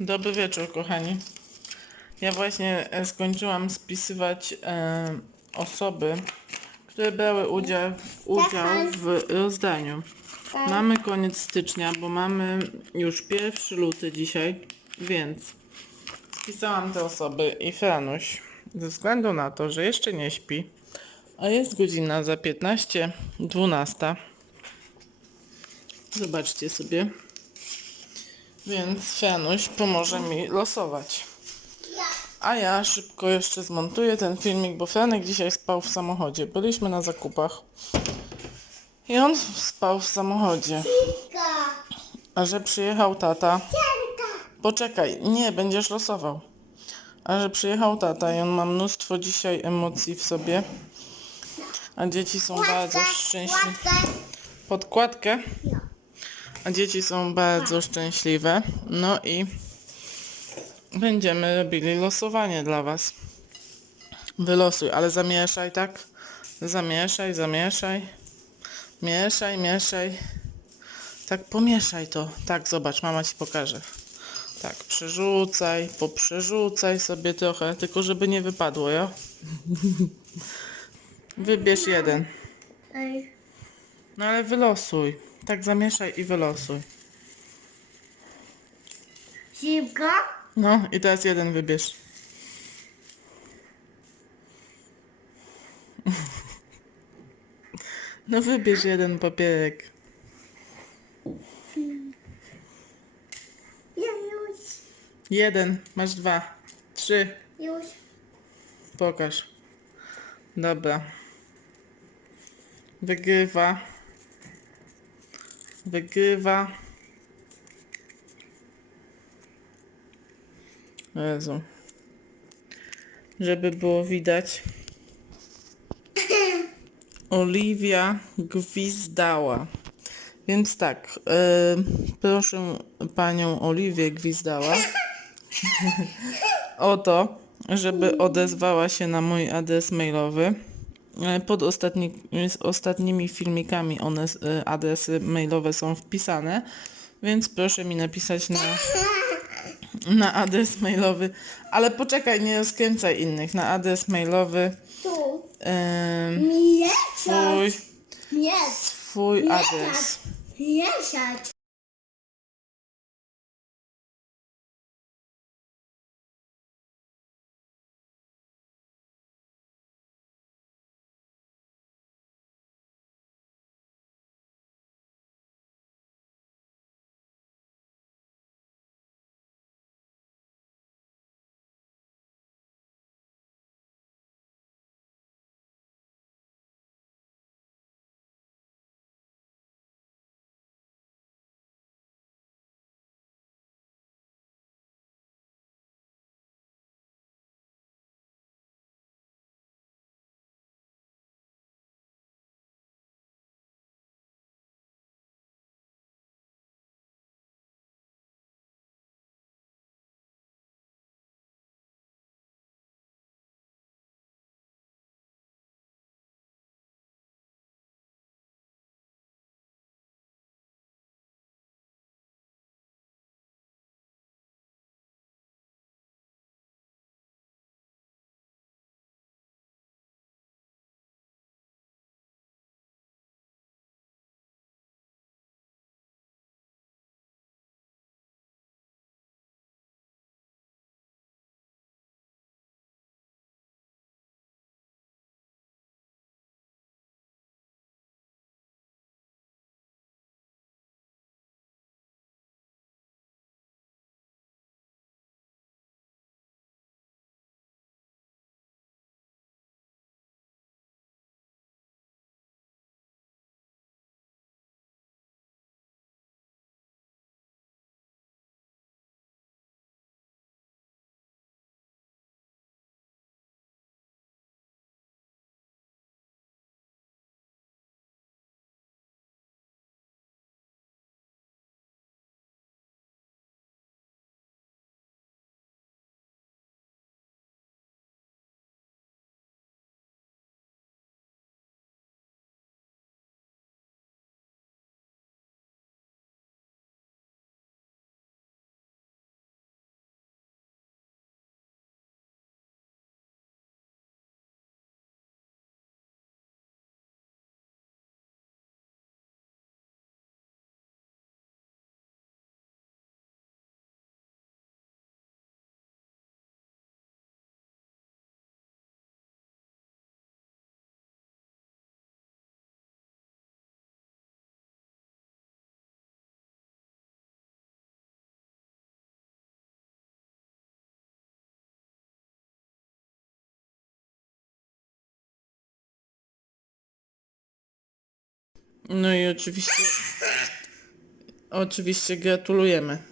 Dobry wieczór, kochani. Ja właśnie e, skończyłam spisywać e, osoby, które brały udział, udział w rozdaniu. Mamy koniec stycznia, bo mamy już 1 luty dzisiaj, więc spisałam te osoby i Franuś, ze względu na to, że jeszcze nie śpi, a jest godzina za 15.12. Zobaczcie sobie. Więc Franuś pomoże mi losować. A ja szybko jeszcze zmontuję ten filmik, bo Franek dzisiaj spał w samochodzie. Byliśmy na zakupach. I on spał w samochodzie. A że przyjechał tata. Poczekaj, nie, będziesz losował. A że przyjechał tata i on ma mnóstwo dzisiaj emocji w sobie. A dzieci są bardzo szczęśliwe. Podkładkę? A dzieci są bardzo szczęśliwe. No i będziemy robili losowanie dla Was. Wylosuj, ale zamieszaj, tak? Zamieszaj, zamieszaj. Mieszaj, mieszaj. Tak, pomieszaj to. Tak, zobacz, mama Ci pokaże. Tak, przerzucaj, poprzerzucaj sobie trochę, tylko żeby nie wypadło, jo? Wybierz jeden. No ale wylosuj. Tak zamieszaj i wylosuj. zimka? No i teraz jeden wybierz. No wybierz jeden papierek. Ja już, Jeden, masz dwa, trzy. już. Pokaż. Dobra. Wygrywa. Wygrywa. Jezu. Żeby było widać. Oliwia Gwizdała. Więc tak, proszę panią Oliwię Gwizdała o to, żeby odezwała się na mój adres mailowy. E, Pod ostatni, z ostatnimi filmikami one, e, adresy mailowe są wpisane, więc proszę mi napisać na, na adres mailowy. Ale poczekaj, nie rozkręcaj innych. Na adres mailowy Tu. twój, Mieszać. twój adres. Mieszać. No i oczywiście, oczywiście gratulujemy.